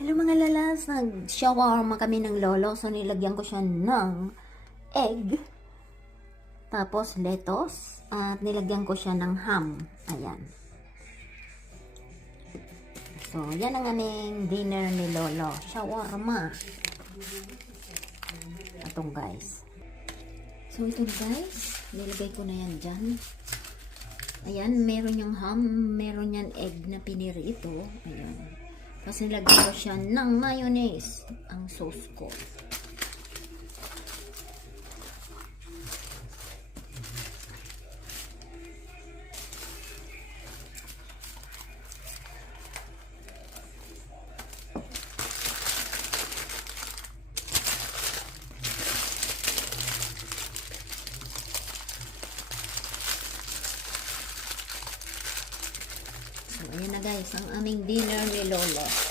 Hello mga lalas, nag-shawarma kami ng lolo. So nilagyan ko siya ng egg. Tapos lettuce. At nilagyan ko siya ng ham. Ayan. So yan ang aming dinner ni lolo. Shawarma. Itong guys. So ito guys, nilagay ko na yan dyan. Ayan, meron yung ham, meron yan egg na pinirito. Ayan. Tapos nilagyan ko siya ng mayonnaise, ang sauce ko. So, ayan na guys, ang aming dinner ni Lolo.